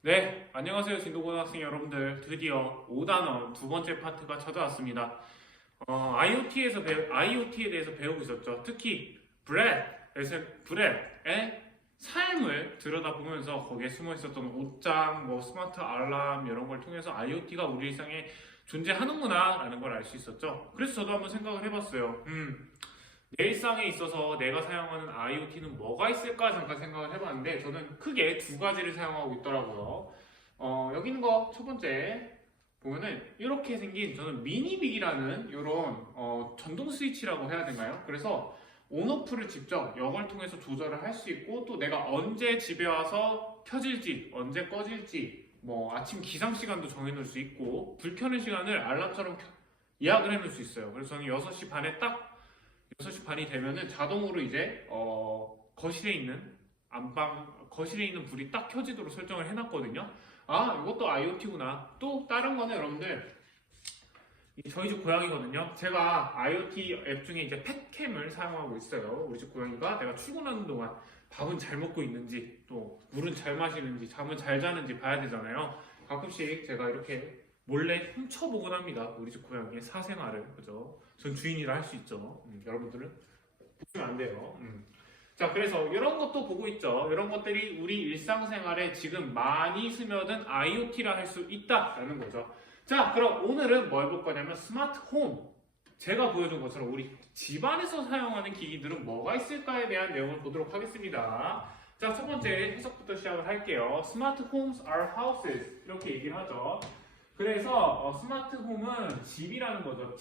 네, 안녕하세요. 진도고등학생 여러분들. 드디어 5단원 두 번째 파트가 찾아왔습니다. IoT에 대해서 배우고 있었죠. 특히 브렛의 삶을 들여다보면서 거기에 숨어 있었던 옷장, 스마트 알람 이런 걸 통해서 IoT가 우리 일상에 존재하는구나라는 걸 알 수 있었죠. 그래서 저도 한번 생각을 해봤어요. 내 일상에 있어서 내가 사용하는 IoT는 뭐가 있을까 잠깐 생각을 해봤는데 저는 크게 두 가지를 사용하고 있더라고요. 여기 있는 거 첫 번째 보면은 이렇게 생긴 저는 미니빅이라는 이런 전동 스위치라고 해야 되나요? 그래서 온오프를 직접 이걸 통해서 조절을 할 수 있고 또 내가 언제 집에 와서 켜질지 언제 꺼질지 아침 기상 시간도 정해놓을 수 있고 불 켜는 시간을 알람처럼 예약을 해놓을 수 있어요. 그래서 저는 6시 반에 딱 6시 반이 되면은 자동으로 이제 거실에 있는 불이 딱 켜지도록 설정을 해놨거든요. 아, 이것도 IoT구나. 또 다른 거는 여러분들 저희 집 고양이거든요. 제가 IoT 앱 중에 이제 펫캠을 사용하고 있어요. 우리 집 고양이가 내가 출근하는 동안 밥은 잘 먹고 있는지 또 물은 잘 마시는지 잠은 잘 자는지 봐야 되잖아요. 가끔씩 제가 이렇게 몰래 훔쳐보곤 합니다. 우리 집 고양이의 사생활을. 그죠? 전 주인이라 할 수 있죠. 여러분들은 보시면 안 돼요. 자, 그래서 이런 것도 보고 있죠. 이런 것들이 우리 일상생활에 지금 많이 스며든 IoT라 할 수 있다라는 거죠. 자, 그럼 오늘은 뭐 해볼 거냐면 스마트 홈. 제가 보여준 것처럼 우리 집안에서 사용하는 기기들은 뭐가 있을까에 대한 내용을 보도록 하겠습니다. 자, 첫 번째 해석부터 시작을 할게요. Smart homes are houses. 이렇게 얘기를 하죠. 그래서 스마트 홈은 집이라는 거죠.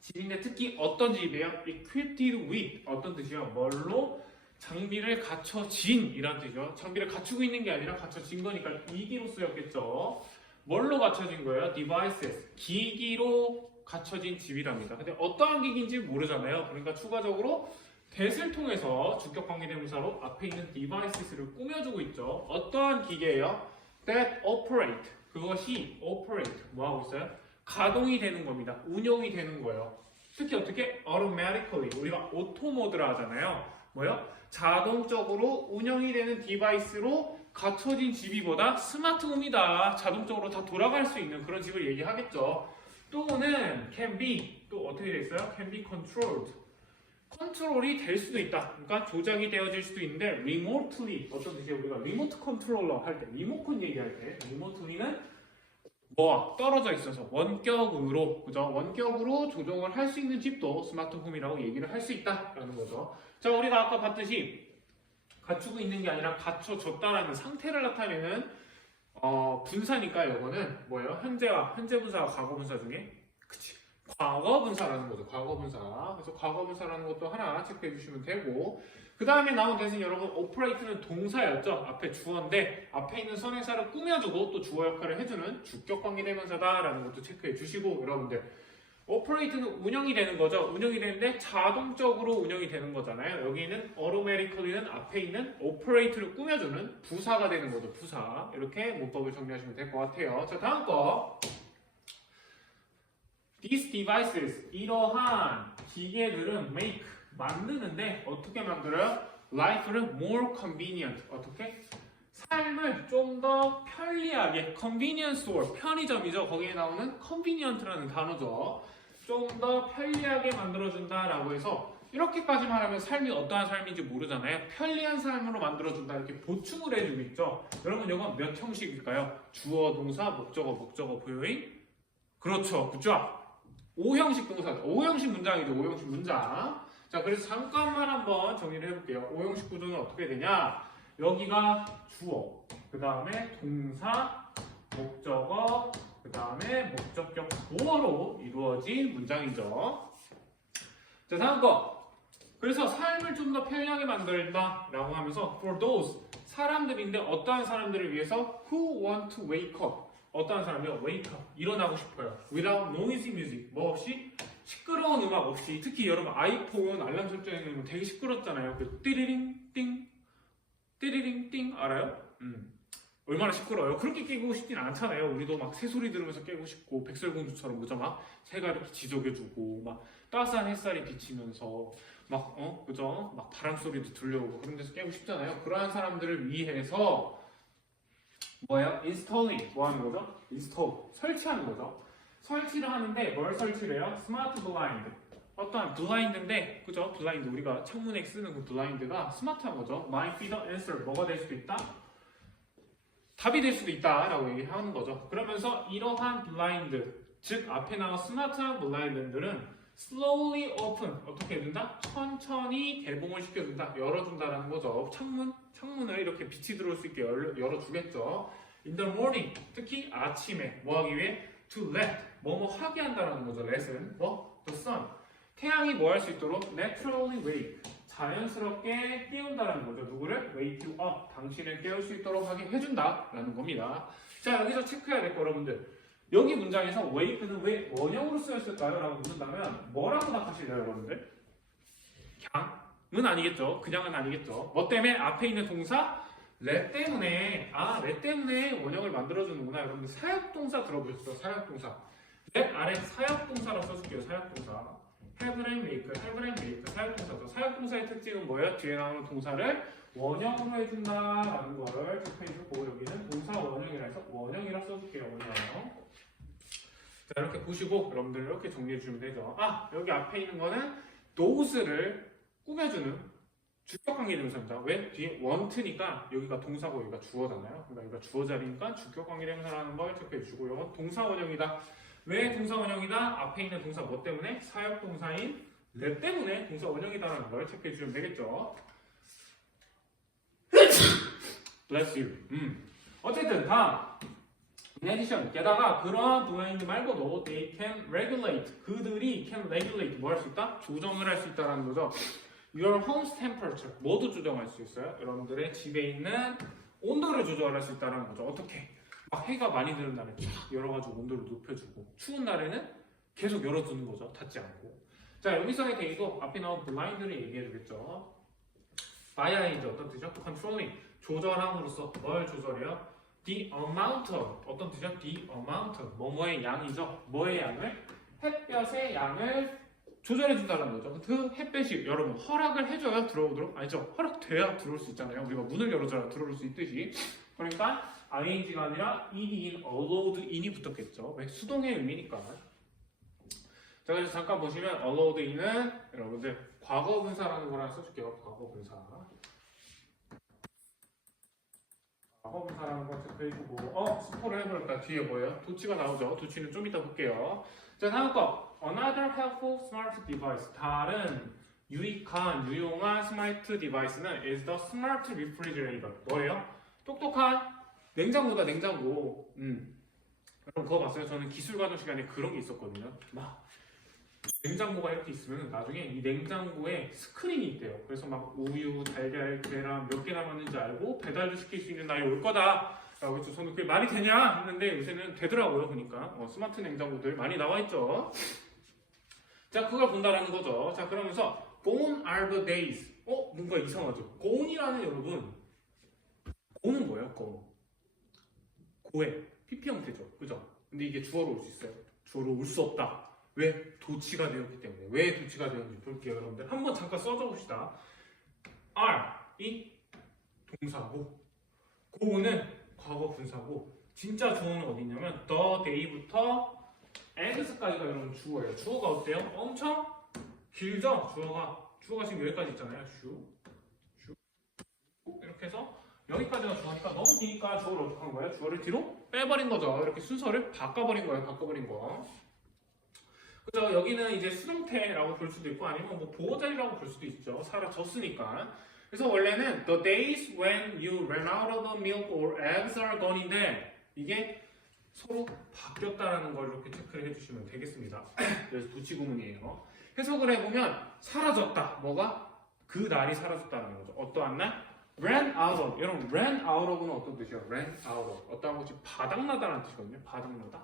집인데 특히 어떤 집이에요? Equipped with 어떤 뜻이요? 뭘로? 장비를 갖춰진 이란 뜻이죠. 장비를 갖추고 있는 게 아니라 갖춰진 거니까 이기로 쓰였겠죠. 뭘로 갖춰진 거예요? Devices 기기로 갖춰진 집이랍니다. 근데 어떠한 기기인지 모르잖아요. 그러니까 추가적으로 that을 통해서 주격관계대명사로 앞에 있는 devices를 꾸며주고 있죠. 어떠한 기계예요? That operate 그것이 operate 뭐 하고 있어요? 가동이 되는 겁니다. 운영이 되는 거예요. 특히 어떻게? automatically 우리가 오토 모드라 하잖아요. 뭐요? 자동적으로 운영이 되는 디바이스로 갖춰진 집이보다 스마트홈이다. 자동적으로 다 돌아갈 수 있는 그런 집을 얘기하겠죠. 또는 can be 또 어떻게 돼 있어요? can be controlled 컨트롤이 될 수도 있다. 그러니까 조작이 되어질 수도 있는데 remotely 어떤 뜻이에요? 우리가 리모트 컨트롤러 할 때 리모컨 얘기할 때 remotely는 뭐와 떨어져 있어서 원격으로 그죠? 원격으로 조정을 할 수 있는 집도 스마트홈이라고 얘기를 할 수 있다라는 거죠. 자, 우리가 아까 봤듯이 갖추고 있는 게 아니라 갖춰졌다라는 상태를 나타내는 분사니까 이거는 뭐예요? 현재 분사와 과거 분사 중에 그치 과거 분사라는 거죠. 과거 분사. 그래서 과거 분사라는 것도 하나 체크해 주시면 되고 그 다음에 나온 대신 여러분 operate는 동사였죠. 앞에 주어인데 앞에 있는 선행사를 꾸며주고 또 주어 역할을 해주는 주격관계대명사다라는 것도 체크해 주시고 여러분들 operate는 운영이 되는 거죠. 운영이 되는데 자동적으로 운영이 되는 거잖아요. 여기는 automatically는 앞에 있는 operate를 꾸며주는 부사가 되는 거죠. 부사. 이렇게 문법을 정리하시면 될 것 같아요. 자, 다음 거. These devices, 이러한 기계들은 make, 만드는데 어떻게 만들어요? Life를 more convenient, 어떻게? 삶을 좀 더 편리하게, convenience store, 편의점이죠. 거기에 나오는 convenient라는 단어죠. 좀 더 편리하게 만들어준다라고 해서 이렇게까지 말하면 삶이 어떠한 삶인지 모르잖아요. 편리한 삶으로 만들어준다 이렇게 보충을 해주고 있죠. 여러분 이건 몇 형식일까요? 주어, 동사, 목적어, 보여잉? 그렇죠. 그죠? 5형식 동사죠. 5형식 문장이죠. 5형식 문장. 자, 그래서 잠깐만 한번 정리를 해볼게요. 5형식 구조는 어떻게 되냐? 여기가 주어, 그 다음에 동사, 목적어, 그 다음에 목적격 보어로 이루어진 문장이죠. 자, 다음 거. 그래서 삶을 좀 더 편리하게 만들다 라고 하면서 for those 사람들인데 어떠한 사람들을 위해서 who want to wake up 어떠한 사람이요? wake up 일어나고 싶어요. without noisy music 뭐 없이 시끄러운 음악 없이 특히 여러분 아이폰 알람 설정해 놓으면 되게 시끄럽잖아요. 그 띠리링 띵 띠리링 띵 알아요? 얼마나 시끄러워요? 그렇게 깨고 싶진 않잖아요. 우리도 막 새소리 들으면서 깨고 싶고 백설공주처럼 그죠? 막 새가 이렇게 지저귀주고 막 따스한 햇살이 비치면서 막 그죠? 막 바람 소리도 들려오고 그런 데서 깨고 싶잖아요. 그러한 사람들을 위해서 뭐예요? installing 뭐 하는 거죠? install 설치하는 거죠. 설치를 하는데 뭘 설치를 해요? 스마트 블라인드 어떠한 블라인드인데 그죠? 블라인드 우리가 창문에 쓰는 그 블라인드가 스마트한 거죠. might be the answer 뭐가 될 수도 있다? 답이 될 수도 있다라고 얘기하는 거죠. 그러면서 이러한 블라인드 즉 앞에 나온 스마트한 블라인드들은 slowly open 어떻게 해준다? 천천히 개봉을 시켜준다 열어준다라는 거죠. 창문을 이렇게 빛이 들어올 수 있게 열어주겠죠. In the morning 특히 아침에 뭐 하기 위해? To let 뭐뭐 하게 한다라는 거죠. let은 뭐? The sun 태양이 뭐 할 수 있도록 naturally wake 자연스럽게 깨운다라는 거죠. 누구를? wake you up 당신을 깨울 수 있도록 하게 해준다라는 겁니다. 자 여기서 체크해야 될 거 여러분들 여기 문장에서 wake는 왜 원형으로 쓰였을까요? 라고 묻는다면 뭐라고 답하실래요 여러분들? 그냥은 아니겠죠. 그냥은 아니겠죠. 뭐 때문에? 앞에 있는 동사 let 때문에 let 때문에 원형을 만들어주는구나. 여러분들 사역동사 들어보셨죠? 사역동사 let 아래 사역동사라고 써줄게요. 사역동사 have and make 사역동사죠. 사역동사의 특징은 뭐예요? 뒤에 나오는 동사를 원형으로 해준다라는 거를 체크해주고 여기는 동사 원형이라 해서 원형이라 써줄게요. 원형 자 이렇게 보시고 여러분들 이렇게 정리해주시면 되죠. 여기 앞에 있는 거는 those를 꾸며주는 주격관계대명사입니다. 왜? 뒤에 want니까 여기가 동사고 여기가 주어잖아요. 그러니까 여기가 주어 자리니까 주격관계대명사라는 걸 체크해주고 이건 동사 원형이다. 왜 동사 원형이다? 앞에 있는 동사 뭐 때문에? 사역동사인 let 때문에 동사 원형이다라는 걸 체크해주시면 되겠죠. Bless you. 어쨌든 다음 In addition, 게다가 그러한 블라인드 말고도 they can regulate 그들이 can regulate 뭐 할 수 있다? 조정을 할 수 있다라는 거죠. Your home's temperature 뭐도 조정할 수 있어요. 여러분들의 집에 있는 온도를 조절할 수 있다는 거죠. 어떻게? 막 해가 많이 드는 날에 쫙 열어가지고 온도를 높여주고 추운 날에는 계속 열어두는 거죠. 닫지 않고. 자 여기서의 데이도 앞에 나온 블라인드를 얘기해주겠죠. byId 어떤 뜻이죠? controlling 조절함으로써 뭘 조절해요? The amount of 어떤 뜻이죠? The amount of 뭐뭐의 양이죠. 뭐의 양을? 햇볕의 양을 조절해준다는 거죠. 그 햇볕이 여러분 허락을 해줘야 들어오도록 아니죠. 허락돼야 들어올 수 있잖아요. 우리가 문을 열어줘야 들어올 수 있듯이. 그러니까 ing가 아니라 edin, allowed in이 붙었겠죠. 왜? 수동의 의미니까. 자 그래서 잠깐 보시면 allowed in은 여러분들 과거분사라는 거랑 써줄게요. 과거분사. 과거분사라는 걸 체크해주고 스포를 해버렸다. 뒤에 뭐예요? 도치가 나오죠. 도치는 좀 이따 볼게요. 자 다음 거 Another helpful smart device 다른 유용한 스마트 디바이스는 is the smart refrigerator 뭐예요? 똑똑한 냉장고다 냉장고 여러분 그거 봤어요? 저는 기술과정 시간에 그런 게 있었거든요. 막 냉장고가 이렇게 있으면 나중에 이 냉장고에 스크린이 있대요. 그래서 막 우유, 달걀, 계란 몇 개 남았는지 알고 배달도 시킬 수 있는 날이 올 거다 라고 했죠. 저는 그게 말이 되냐 했는데 요새는 되더라고요. 보니까 스마트 냉장고들 많이 나와 있죠. 자 그걸 본다라는 거죠. 자 그러면서 gone are the days 뭔가 이상하죠. gone이라는 여러분 go는 뭐예요? gone 고해 PP 형태죠. 그죠? 근데 이게 주어로 올 수 있어요. 주어로 올 수 없다. 왜? 도치가 되었기 때문에. 왜 도치가 되었는지 볼게요. 여러분들 한번 잠깐 써줘 봅시다. R이 동사고 go는 과거 분사고 진짜 주어는 어디 있냐면 the day부터 ands까지가 여러분 주어예요. 주어가 어때요? 엄청 길죠? 주어가 지금 여기까지 있잖아요. 슈 이렇게 해서 여기까지가 주어니까 너무 기니까 주어를 어떻게 한 거예요? 주어를 뒤로 빼버린 거죠. 이렇게 순서를 바꿔버린 거예요. 바꿔버린 거. 그죠? 여기는 이제 수동태라고 볼 수도 있고 아니면 뭐 보호자리라고 볼 수도 있죠. 사라졌으니까. 그래서 원래는 the days when you ran out of the milk or eggs are gone인데 이게 서로 바뀌었다라는 걸 이렇게 체크를 해주시면 되겠습니다. 그래서 도치구문이에요. 해석을 해보면 사라졌다. 뭐가? 그 날이 사라졌다는 거죠. 어떠한 날? ran out of. 여러분 ran out of는 어떤 뜻이에요? ran out of. 어떠한 것이 바닥나다라는 뜻이거든요. 바닥나다.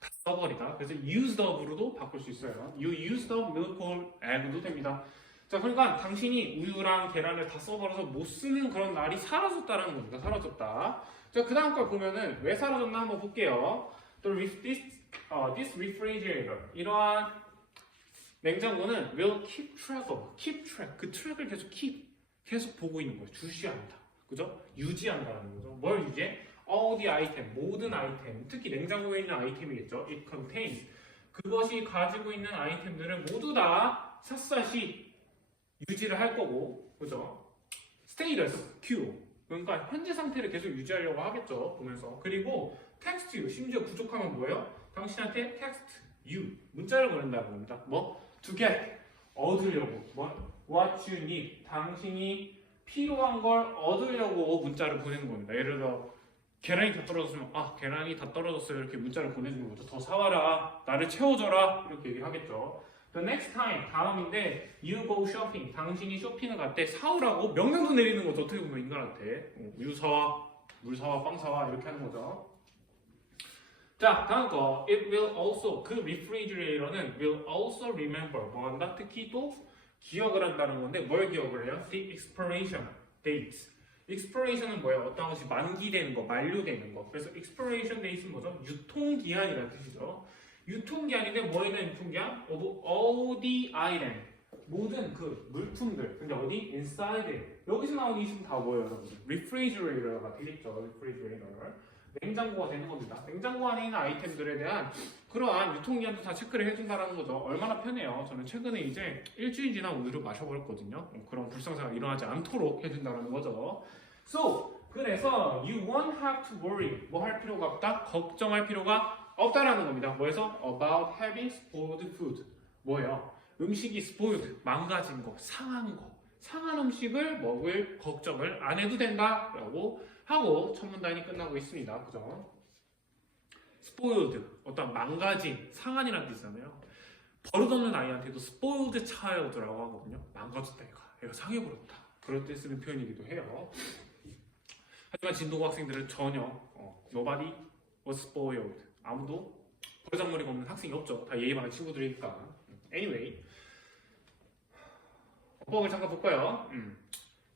다 써버리다. 그래서 used of로도 바꿀 수 있어요. You used up milk or egg도 됩니다. 자, 그러니까 당신이 우유랑 계란을 다 써버려서 못 쓰는 그런 날이 사라졌다라는 겁니다. 사라졌다. 자, 그 다음 걸 보면은 왜 사라졌나 한번 볼게요. This refrigerator 이러한 냉장고는 will keep track of, keep track 그 트랙을 계속 보고 있는 거예요. 주시합니다. 그죠? 유지한다는 거죠. 뭘 유지해? all the item, 모든 아이템, 특히 냉장고에 있는 아이템이겠죠. it contains. 그것이 가지고 있는 아이템들은 모두 다 샅샅이 유지를 할 거고, 그죠? status, Q. 그러니까 현재 상태를 계속 유지하려고 하겠죠. 보면서. 그리고 text you, 심지어 부족하면 뭐예요? 당신한테 text you, 문자를 보낸다는 겁니다. 뭐? to get, 얻으려고. 뭐? what you need, 당신이 필요한 걸 얻으려고 문자를 보내는 겁니다. 예를 들어 계란이 다 떨어졌으면 계란이 다 떨어졌어요 이렇게 문자를 보내주는 거죠. 더 사와라, 나를 채워줘라 이렇게 얘기하겠죠. The next time, 다음인데 you go shopping, 당신이 쇼핑을 갈 때 사오라고 명령도 내리는 거죠. 어떻게 보면 인간한테 우유 사와, 물 사와, 빵 사와 이렇게 하는 거죠. 자, 다음 거 it will also, 그 refrigerator는 will also remember, 뭐 한다? 특히 또 기억을 한다는 건데 뭘 기억을 해요? The expiration date. expiration은 뭐예요? 어떤 것이 만기되는 거, 만료되는 거. 그래서 expiration date는 뭐죠? 유통기한이라는 뜻이죠. 유통기한인데 뭐에 대한 유통기한? of all the item. 모든 그 물품들. 근데 어디? inside. 여기서 나오는 이름 다 뭐예요, 여러분? refrigerator가 되겠죠. refrigerator. 냉장고가 되는 겁니다. 냉장고 안에 있는 아이템들에 대한 그러한 유통기한도 다 체크를 해준다는 거죠. 얼마나 편해요. 저는 최근에 이제 일주일 지난 우유를 마셔버렸거든요. 그런 불상사가 일어나지 않도록 해준다는 거죠. So, 그래서 you won't have to worry. 뭐 할 필요가 없다? 걱정할 필요가 없다라는 겁니다. 뭐해서? About having spoiled food. 뭐예요? 음식이 spoiled, 망가진 거, 상한 거. 상한 음식을 먹을 걱정을 안 해도 된다라고 하고 첫 문단이 끝나고 있습니다. 그죠? spoiled, 어떤 망가진, 상한이라는 뜻이잖아요. 버릇없는 아이한테도 spoiled child라고 하거든요. 망가졌다 얘가 상해버렸다. 그럴 때 쓰는 표현이기도 해요. 하지만 진도고 학생들은 전혀 nobody was spoiled. 아무도 버르장머리가 없는 학생이 없죠. 다 예의 바른 친구들이니까. Anyway, 어법을 잠깐 볼까요?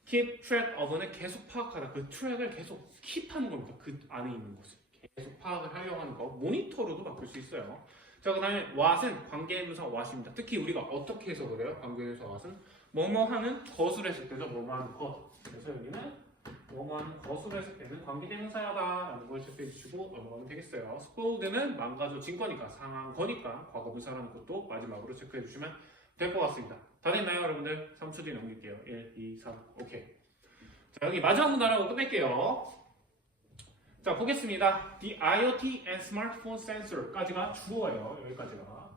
keep track of는 계속 파악하다. 그 트랙을 계속 킵하는 겁니다. 그 안에 있는 것을 계속 파악을 하려고 하는 거. 모니터로도 바꿀 수 있어요. 자, 그 다음에 what은 관계대명사 what입니다. 특히 우리가 어떻게 해서 그래요? 관계대명사 what은 뭐뭐 하는 것을 했을 때죠. 뭐뭐 하는 것. 그래서 여기는 뭐뭐 하는 것을 했을 때는 관계대명사야다 라는 걸 체크해 주시고 넘어가면 되겠어요. spoiled는 망가져진 거니까, 상한 거니까 과거분사라는 것도 마지막으로 체크해 주시면 될 것 같습니다. 다 됐나요, 여러분들? 3초 뒤에 넘길게요. 1, 2, 3, 오케이. 자, 여기 마지막 문단하고 끝낼게요. 자, 보겠습니다. The IoT and smartphone sensor까지가 주어예요. 여기까지가.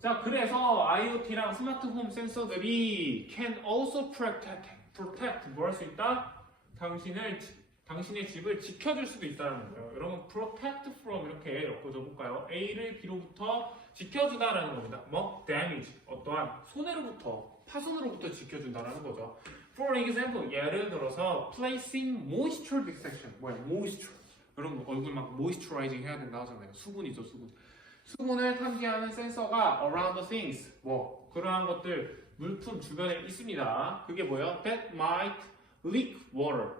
자, 그래서 IoT랑 스마트홈 센서들이 can also protect 뭐 할 수 있다? 당신의 집을 지켜줄 수도 있다는 거예요. 여러분, protect from 이렇게 엮어줘 볼까요? A를 B로부터 지켜주다라는 겁니다. 뭐? damage, 어떠한 손해로부터, 파손으로부터 지켜준다라는 거죠. For example, 예를 들어서 placing moisture detection, 뭐야? moisture. 여러분, 얼굴 막 moisturizing 해야 된다 하잖아요. 수분이죠, 수분. 수분을 탐지하는 센서가 around the things, 뭐 그러한 것들, 물품 주변에 있습니다. 그게 뭐예요? That might leak water.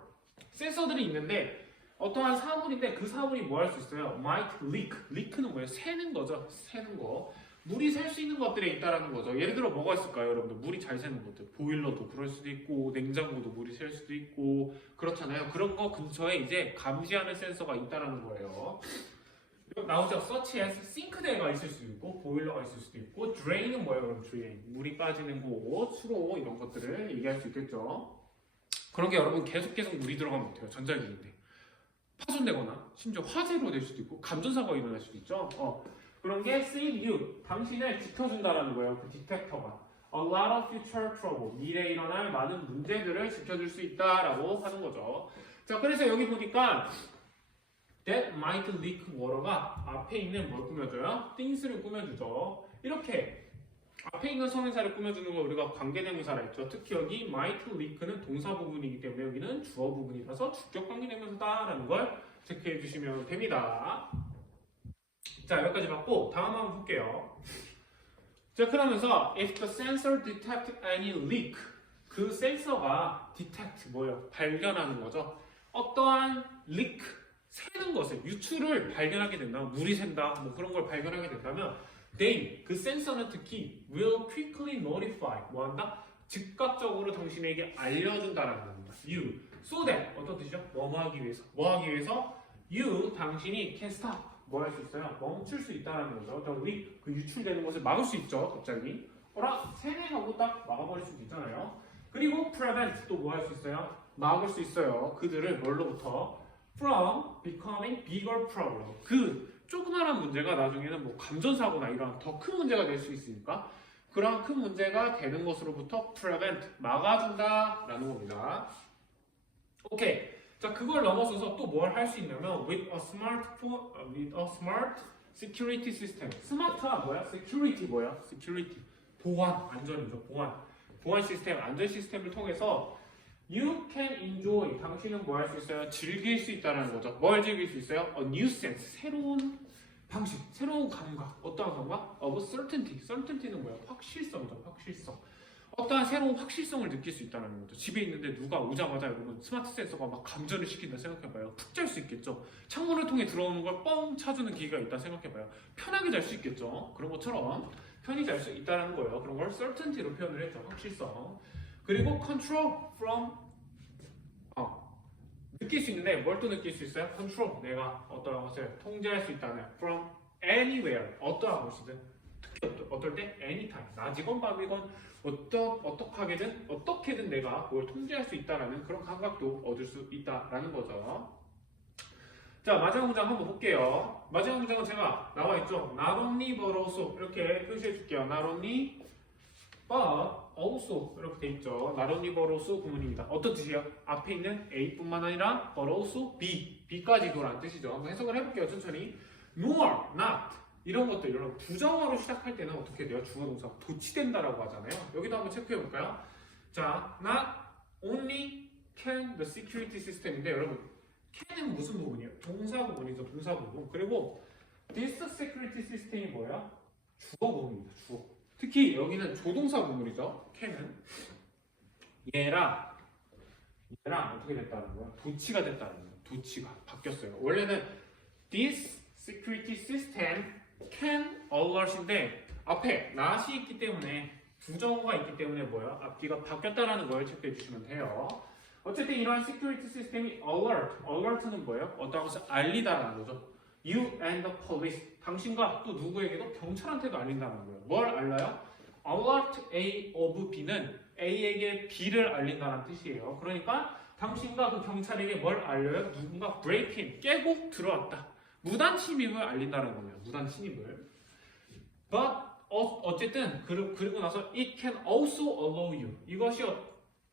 센서들이 있는데 어떠한 사물인데 그 사물이 뭐 할 수 있어요? might leak. leak는 뭐예요? 새는 거죠. 새는 거. 물이 셀 수 있는 것들에 있다라는 거죠. 예를 들어 뭐가 있을까요, 여러분들? 물이 잘 새는 것들. 보일러도 그럴 수도 있고, 냉장고도 물이 셀 수도 있고, 그렇잖아요. 그런 거 근처에 이제 감지하는 센서가 있다라는 거예요. 나오죠. such as 싱크대가 있을 수도 있고, 보일러가 있을 수도 있고, drain은 뭐예요, 그럼 drain? 물이 빠지는 곳, 수로 이런 것들을 얘기할 수 있겠죠. 그런 게 여러분 계속 물이 들어가면 어때요? 전자기기인데 파손되거나 심지어 화재로 될 수도 있고 감전사고가 일어날 수도 있죠. 그런 게 save you, 당신을 지켜준다라는 거예요. 그 디텍터가 a lot of future trouble, 미래에 일어날 많은 문제들을 지켜줄 수 있다라고 하는 거죠. 자, 그래서 여기 보니까 that might leak water가 앞에 있는 뭘 꾸며줘요? things를 꾸며주죠. 이렇게 앞에 있는 성명사를 꾸며주는 거 우리가 관계대명사라 했죠. 특히 여기 might leak는 동사 부분이기 때문에 여기는 주어 부분이라서 주격 관계대명사다라는 걸 체크해 주시면 됩니다. 자, 여기까지 봤고 다음 한번 볼게요. 자, 그러면서 if the sensor detect any leak, 그 센서가 detect 뭐예요? 발견하는 거죠. 어떠한 leak, 새는 것을, 유출을 발견하게 된다면, 물이 샌다, 뭐 그런 걸 발견하게 된다면 they, 그 센서는 특히 will quickly notify, 뭐 한다? 즉각적으로 당신에게 알려준다라는 겁니다. You. So that. 어떤 뜻이죠? 뭐 하기 위해서. 뭐 하기 위해서? You. 당신이 can stop. 뭐 할 수 있어요? 멈출 수 있다라는 거죠. 더 leak. 그 유출되는 것을 막을 수 있죠. 갑자기. 어라? 세뇌하고 딱 막아버릴 수도 있잖아요. 그리고 prevent. 또 뭐 할 수 있어요? 막을 수 있어요. 그들을 뭘로부터? From becoming bigger problem. 그 조그마한 문제가 나중에는 뭐 감전사고나 이런 더 큰 문제가 될 수 있으니까 그런 큰 문제가 되는 것으로부터 prevent, 막아준다라는 겁니다. 오케이. 자, 그걸 넘어서서 또 뭘 할 수 있냐면 with a smart security system. 스마트가 뭐야? security 뭐야? security. 보안, 안전이죠. 보안 시스템, 안전 시스템을 통해서 you can enjoy. 당신은 뭐 할 수 있어요? 즐길 수 있다는 거죠. 뭘 즐길 수 있어요? A new sense. 새로운 방식, 새로운 감각. 어떠한 감각? Of certainty. certainty는 뭐야? 확실성이죠. 확실성. 어떠한 새로운 확실성을 느낄 수 있다는 거죠. 집에 있는데 누가 오자마자 여러분 스마트 센서가 막 감전을 시킨다 생각해봐요. 푹 잘 수 있겠죠. 창문을 통해 들어오는 걸 뻥 차주는 기계가 있다 생각해봐요. 편하게 잘 수 있겠죠. 그런 것처럼 편히 잘 수 있다는 거예요. 그런 걸 certainty로 표현을 했죠. 확실성. 그리고 control from 느낄 수 있는데 뭘 또 느낄 수 있어요? control. 내가 어떠한 것을 통제할 수 있다는 from anywhere. 어떠한 것이든 특히 어떨 때 anytime. 낮이건 밤이건 어떻게든 내가 뭘 통제할 수 있다라는 그런 감각도 얻을 수 있다라는 거죠. 자, 마지막 문장 한번 볼게요. 마지막 문장은 제가 나와 있죠. Not only but also 이렇게 표시해 줄게요. Not only but also 이렇게 돼 있죠. Not only but also 구문입니다. 어떤 뜻이에요? 앞에 있는 A뿐만 아니라 but also B, B까지도라는 뜻이죠. 한번 해석을 해볼게요. 천천히. Nor, not 이런 것들 여러분 부정어로 시작할 때는 어떻게 돼요? 주어 동사 도치된다라고 하잖아요. 여기도 한번 체크해 볼까요? 자, not only can the security system인데 여러분 can은 무슨 부분이에요? 동사 부분이죠. 동사 부분. 그리고 this security system이 뭐야? 주어 부분입니다. 주어. 특히 여기는 조동사 부분이죠. can은 얘랑 어떻게 됐다는 거야? 도치가 됐다는 거야. 도치가 바뀌었어요. 원래는 this security system can alert인데 앞에 not이 있기 때문에 부정어가 있기 때문에 뭐야? 앞뒤가 바뀌었다라는 걸 체크해 주시면 돼요. 어쨌든 이러한 security 시스템이 alert는 뭐예요? 어떤 것을 알리다라는 거죠. You and the police. 당신과 또 누구에게도 경찰한테도 알린다는 거예요. 뭘 알려요? alert A of B는 A에게 B를 알린다는 뜻이에요. 그러니까 당신과 그 경찰에게 뭘 알려요? 누군가 break in, 깨고 들어왔다. 무단 침입을 알린다는 거예요. 무단 침입을. But 어쨌든 그리고 나서 it can also allow you.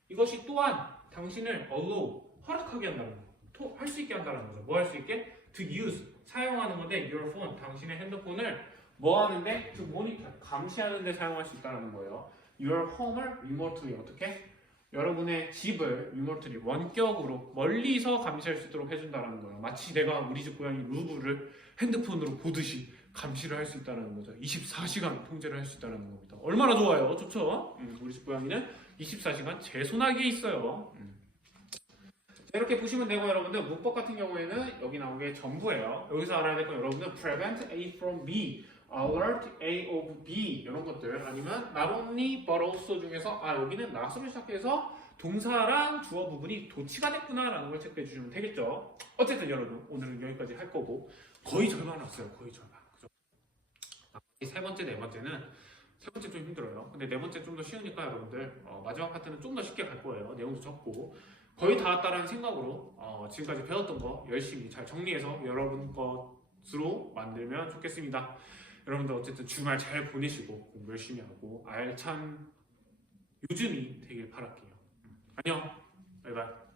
이것이 또한 당신을 allow 허락하게 한다는 거예요. 할 수 있게 한다는 거죠. 뭐 할 수 있게? To use 사용하는 건데 your phone 당신의 핸드폰을 뭐 하는데? To monitor 감시하는 데 사용할 수 있다는 거예요. Your home을 remotely 어떻게? 여러분의 집을 remotely 원격으로 멀리서 감시할 수 있도록 해준다는 거예요. 마치 내가 우리 집 고양이 루브를 핸드폰으로 보듯이 감시를 할 수 있다는 거죠. 24시간 통제를 할 수 있다는 겁니다. 얼마나 좋아요, 좋죠? 우리 집 고양이는 24시간 제 손아귀에 있어요. 자, 이렇게 보시면 되고 여러분들 문법 같은 경우에는 여기 나온 게 전부예요. 여기서 알아야 될 건 여러분들 prevent A from B, alert A of B 이런 것들 아니면 not only but also 중에서 여기는 not으로 시작해서 동사랑 주어 부분이 도치가 됐구나라는 걸 체크해 주시면 되겠죠. 어쨌든 여러분 오늘은 여기까지 할 거고 거의 절반 왔어요. 거의 절반. 그죠? 세 번째, 네 번째는 세 번째 좀 힘들어요. 근데 네 번째 좀 더 쉬우니까 여러분들 마지막 파트는 좀 더 쉽게 갈 거예요. 내용도 적고 거의 다 왔다라는 생각으로 지금까지 배웠던 거 열심히 잘 정리해서 여러분 것으로 만들면 좋겠습니다. 여러분들 어쨌든 주말 잘 보내시고 공부 열심히 하고 알찬 요즘이 되길 바랄게요. 안녕. 바이바이.